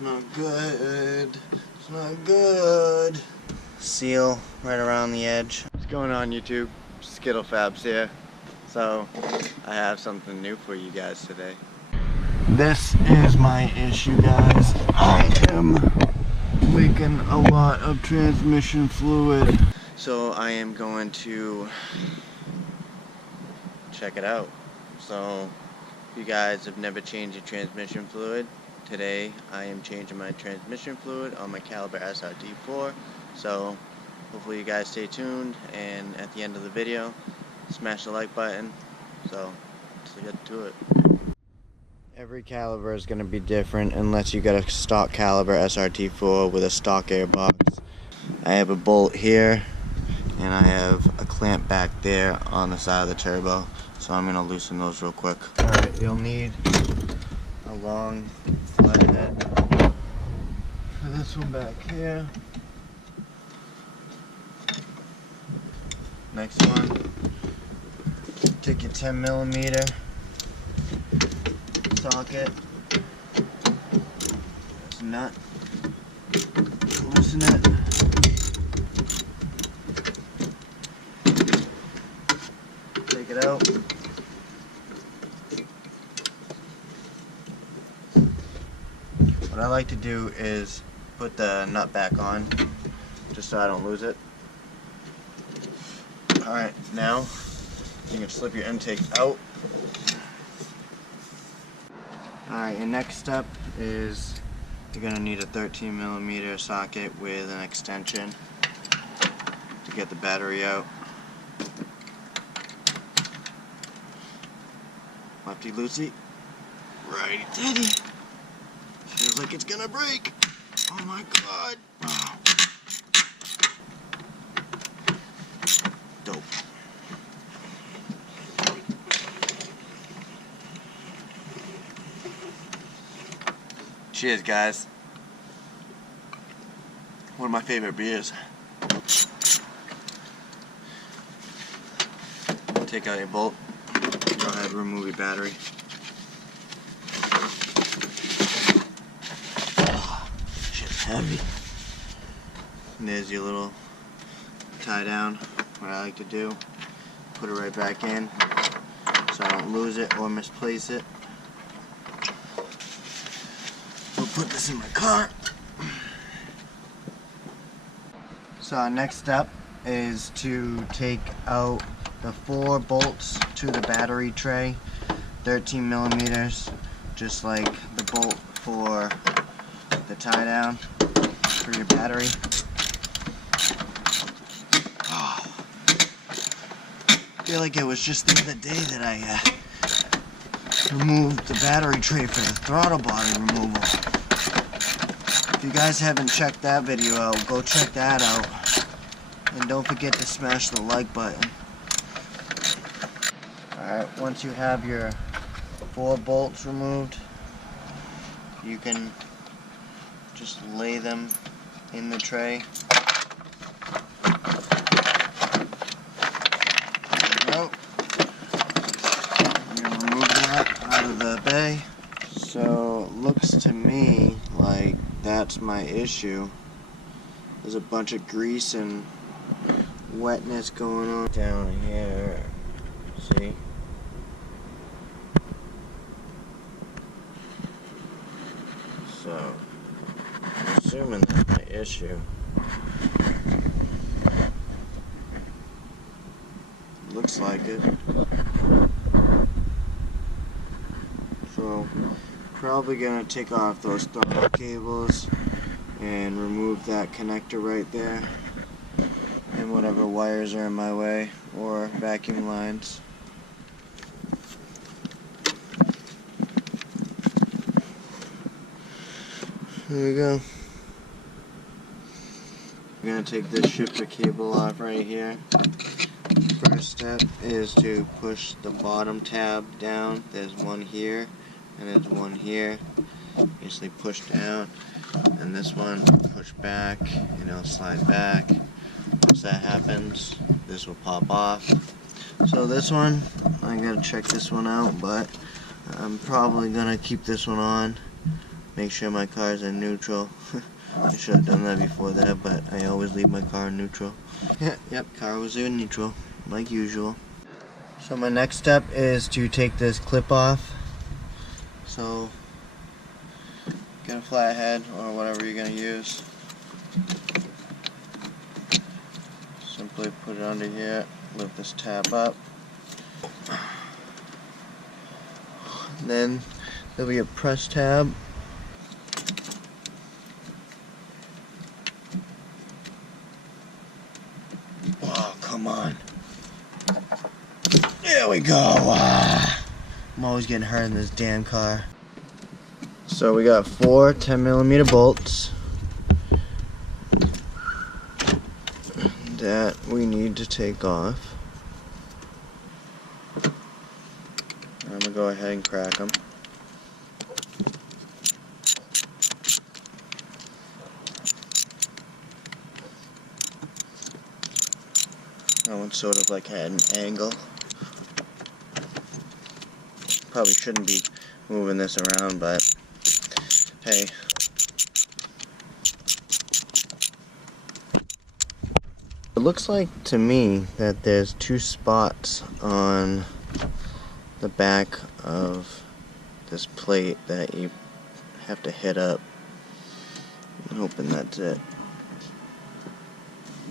It's not good. It's not good. Seal right around the edge. What's going on, YouTube? Skittle Fabs here. So I have something new for you guys today. This is my issue, guys. I am leaking a lot of transmission fluid. So I am going to check it out. So if you guys have never changed your transmission fluid, today I am changing my transmission fluid on my Caliber SRT4. So hopefully you guys stay tuned, and at the end of the video smash the like button. So let's get to it. Every Caliber is going to be different unless you get a stock Caliber SRT4 with a stock airbox. I have a bolt here and I have a clamp back there on the side of the turbo, so I'm going to loosen those real quick. Alright, you'll need a long flathead for this one back here. Next one, take your 10mm socket, there's a nut, loosen it, take it out, what I like to do is put the nut back on just so I don't lose it. Alright, now you can slip your intake out. Alright, your next step is you're going to need a 13mm socket with an extension to get the battery out. Lefty loosey, righty tighty. Feels like it's gonna break. Oh my god. Wow. Dope. Cheers, guys. One of my favorite beers. Take out your bolt. Go ahead, remove your battery. Oh, shit's heavy. And there's your little tie down. What I like to do, put it right back in so I don't lose it or misplace it. We'll put this in my car. So our next step is to take out the 4 bolts to the battery tray, 13mm, just like the bolt for the tie down for your battery. Oh. I feel like it was just the other day that I removed the battery tray for the throttle body removal. If you guys haven't checked that video out, go check that out. And don't forget to smash the like button. Alright, once you have your 4 bolts removed, you can just lay them in the tray. There we go. I'm going to remove that out of the bay. So it looks to me like that's my issue. There's a bunch of grease and wetness going on down here. See? So I'm assuming that's my issue. Looks like it. So probably gonna take off those throttle cables and remove that connector right there and whatever wires are in my way or vacuum lines. There we go. I'm gonna take this shifter cable off right here. First step is to push the bottom tab down. There's one here and there's one here. Basically push down, and this one push back and it'll slide back. Once that happens, this will pop off. So this one, I gotta check this one out, but I'm probably gonna keep this one on make sure my car's in neutral. I should have done that before that, but I always leave my car in neutral. Yep, car was in neutral, like usual. So my next step is to take this clip off. So get a flathead or whatever you're going to use. Simply put it under here, lift this tab up. Then there'll be a press tab. Oh, come on. There we go. I'm always getting hurt in this damn car. So we got 4 10mm bolts that we need to take off. I'm gonna go ahead and crack them. That one sort of like had an angle. Probably shouldn't be moving this around, but hey. It looks like to me that there's 2 spots on the back of this plate that you have to hit up. I'm hoping that's it.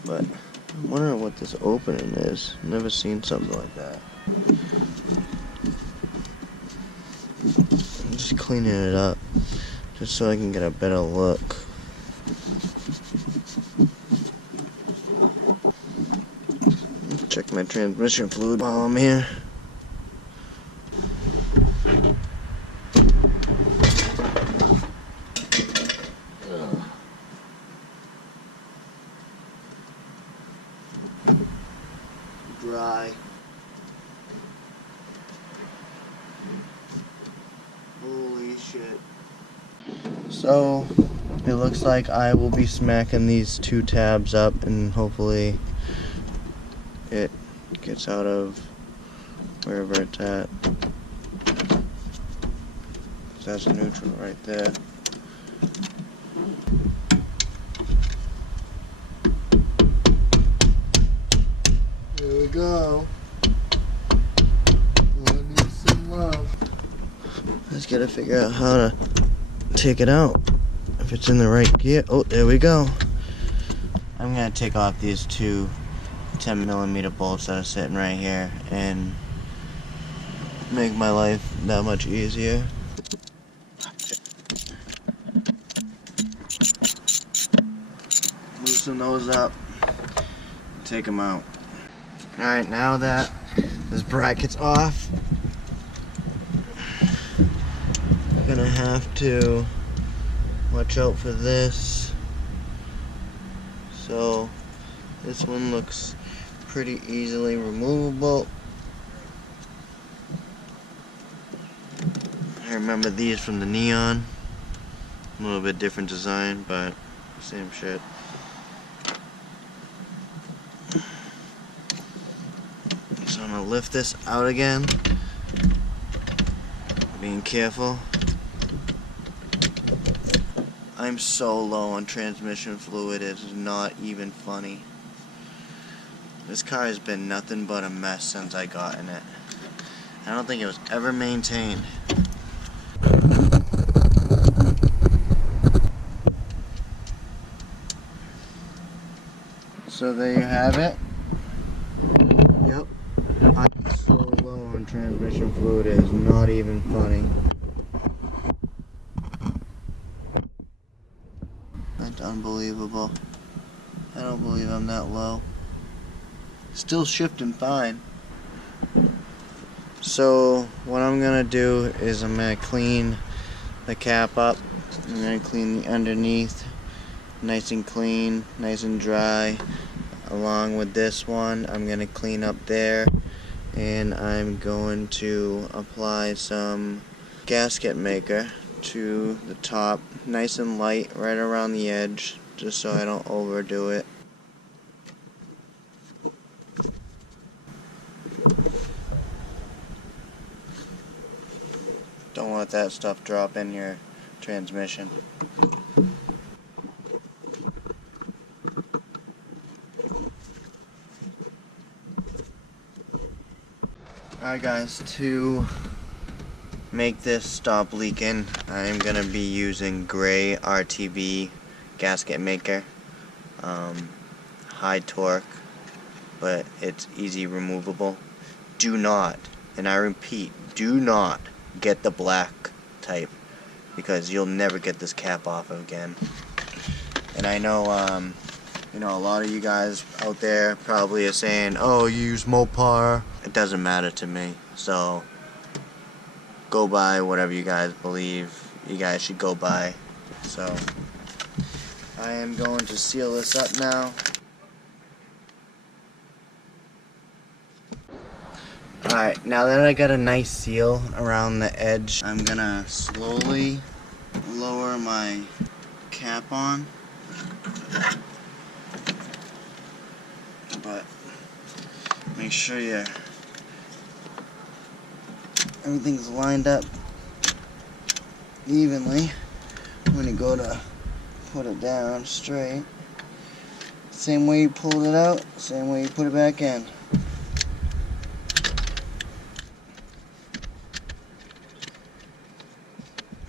But I'm wondering what this opening is. Never seen something like that. I'm just cleaning it up just so I can get a better look. Check my transmission fluid while I'm here. Dry. Holy shit. So it looks like I will be smacking these 2 tabs up and hopefully it gets out of wherever it's at. That's a neutral right there. There we go. I need some love. Let's gotta figure out how to take it out. If it's in the right gear. Oh, there we go. I'm gonna take off these 2 10mm bolts that are sitting right here and make my life that much easier. Loosen those up, take them out. Alright, now that this bracket's off, I'm gonna have to watch out for this. So this one looks pretty easily removable. I remember these from the Neon. A little bit different design, but same shit. So I'm gonna lift this out again. Being careful. I'm so low on transmission fluid, it's not even funny. This car has been nothing but a mess since I got in it. I don't think it was ever maintained. So there you have it. Yep. I'm so low on transmission fluid, it is not even funny. That's unbelievable. I don't believe I'm that low. Still shifting fine. So what I'm gonna do is I'm gonna clean the cap up. I'm gonna clean the underneath nice and clean, nice and dry. Along with this one, I'm gonna clean up there, and I'm going to apply some gasket maker to the top, nice and light right around the edge, just so I don't overdo it. Don't let that stuff drop in your transmission. Alright guys, to make this stop leaking, I'm gonna be using gray RTV gasket maker. High torque, but it's easy removable. Do not, and I repeat, do not get the black type, because you'll never get this cap off again. And I know, you know, a lot of you guys out there probably are saying, oh, you use Mopar. It doesn't matter to me. So go by whatever you guys believe you guys should go by. So I am going to seal this up now. Alright, now that I got a nice seal around the edge, I'm gonna slowly lower my cap on. But make sure everything's lined up evenly when you go to put it down straight. Same way you pulled it out, same way you put it back in.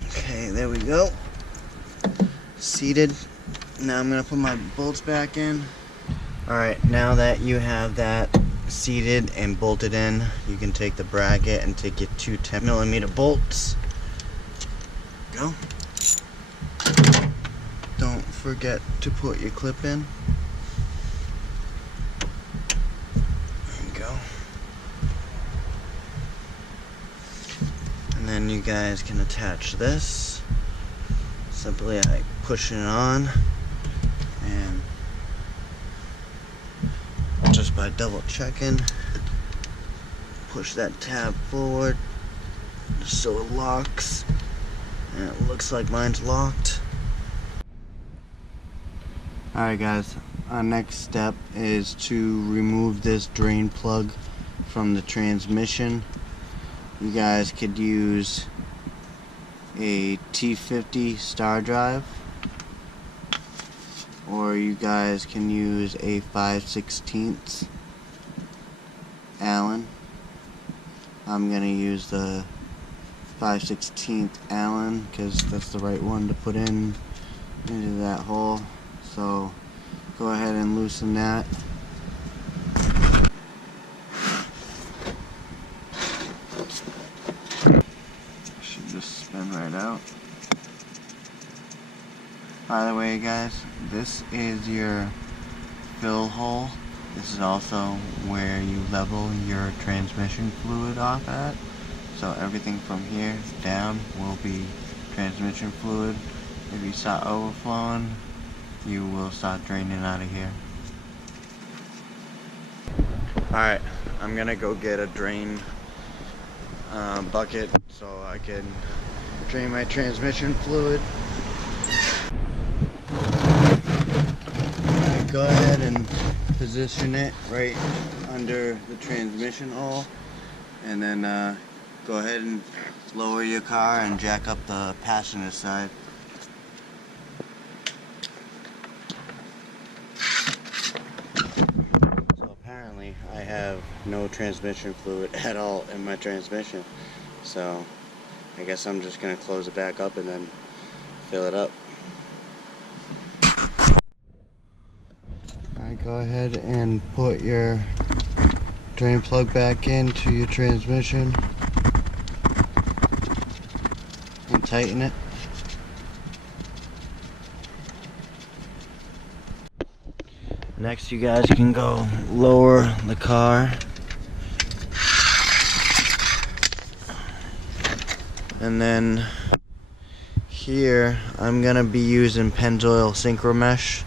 Okay, there we go. Seated. Now I'm going to put my bolts back in. Alright, now that you have that seated and bolted in, you can take the bracket and take your two 10mm bolts. Go. Don't forget to put your clip in. There you go. And then you guys can attach this simply like pushing it on, and just by double checking, push that tab forward so it locks, and it looks like mine's locked. Alright guys, our next step is to remove this drain plug from the transmission. You guys could use a T50 star drive, or you guys can use a 5/16 Allen. I'm gonna use the 5/16 Allen because that's the right one to put in into that hole. So go ahead and loosen that. Should just spin right out. By the way guys, this is your fill hole. This is also where you level your transmission fluid off at. So everything from here down will be transmission fluid. If you start overflowing, you will start draining out of here. Alright, I'm gonna go get a drain bucket so I can drain my transmission fluid. Go ahead and position it right under the transmission hole, and then go ahead and lower your car and jack up the passenger side. So apparently I have no transmission fluid at all in my transmission, so I guess I'm just going to close it back up and then fill it up. Go ahead and put your drain plug back into your transmission and tighten it. Next, you guys can go lower the car, and then here I'm gonna be using Pennzoil Synchro Mesh.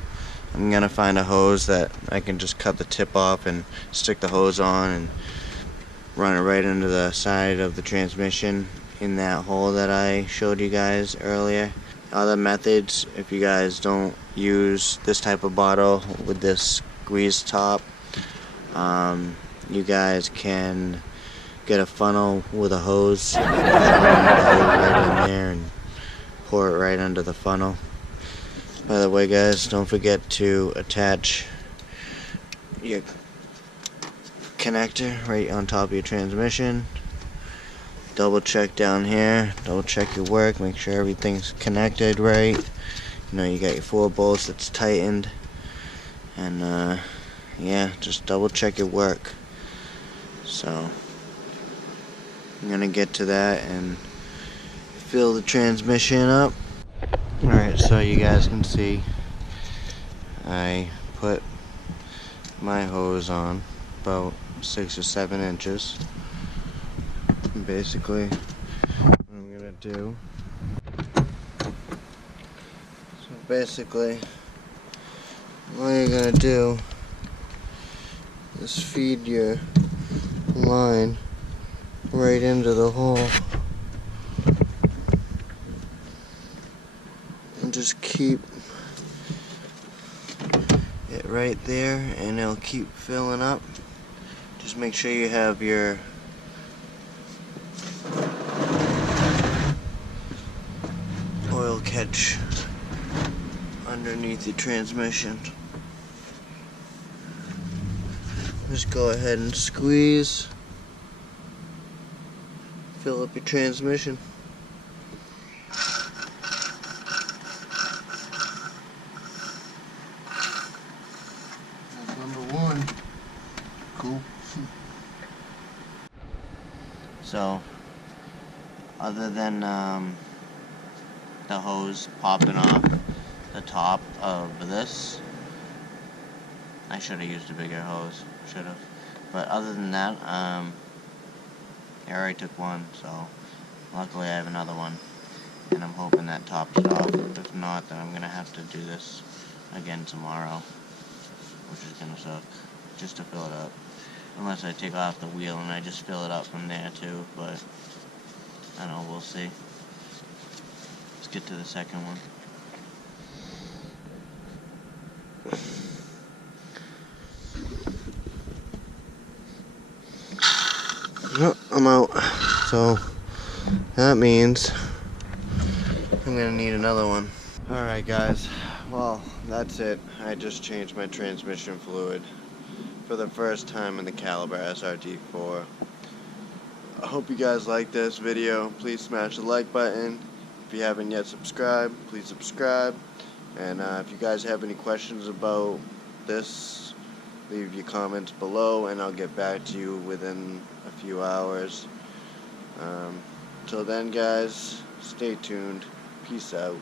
I'm gonna find a hose that I can just cut the tip off and stick the hose on and run it right into the side of the transmission in that hole that I showed you guys earlier. Other methods, if you guys don't use this type of bottle with this squeeze top, you guys can get a funnel with a hose, right in there and pour it right under the funnel. By the way, guys, don't forget to attach your connector right on top of your transmission. Double check down here, double check your work, make sure everything's connected right. You know, you got your 4 bolts that's tightened, and yeah, just double check your work. So I'm gonna get to that and fill the transmission up. Alright, so you guys can see I put my hose on about 6 or 7 inches. And basically what I'm gonna do, so basically all you're gonna do is feed your line right into the hole and just keep it right there, and it'll keep filling up. Just make sure you have your oil catch underneath your transmission. Just go ahead and squeeze, fill up your transmission. That's number 1. Cool. So, other than the hose popping off the top of this, I should have used a bigger hose. Should have. But other than that, I already took one, so luckily I have another one, and I'm hoping that tops it off. If not, then I'm gonna have to do this again tomorrow, which is gonna suck, just to fill it up. Unless I take off the wheel and I just fill it up from there too, but I don't know, we'll see. Let's get to the second one. Oh, I'm out. So that means I'm gonna need another one. Alright guys, well that's it. I just changed my transmission fluid for the first time in the Caliber SRT4. I hope you guys like this video. Please smash the like button. If you haven't yet subscribed, please subscribe. And if you guys have any questions about this, leave your comments below and I'll get back to you within a few hours. Till then guys, stay tuned. Peace out.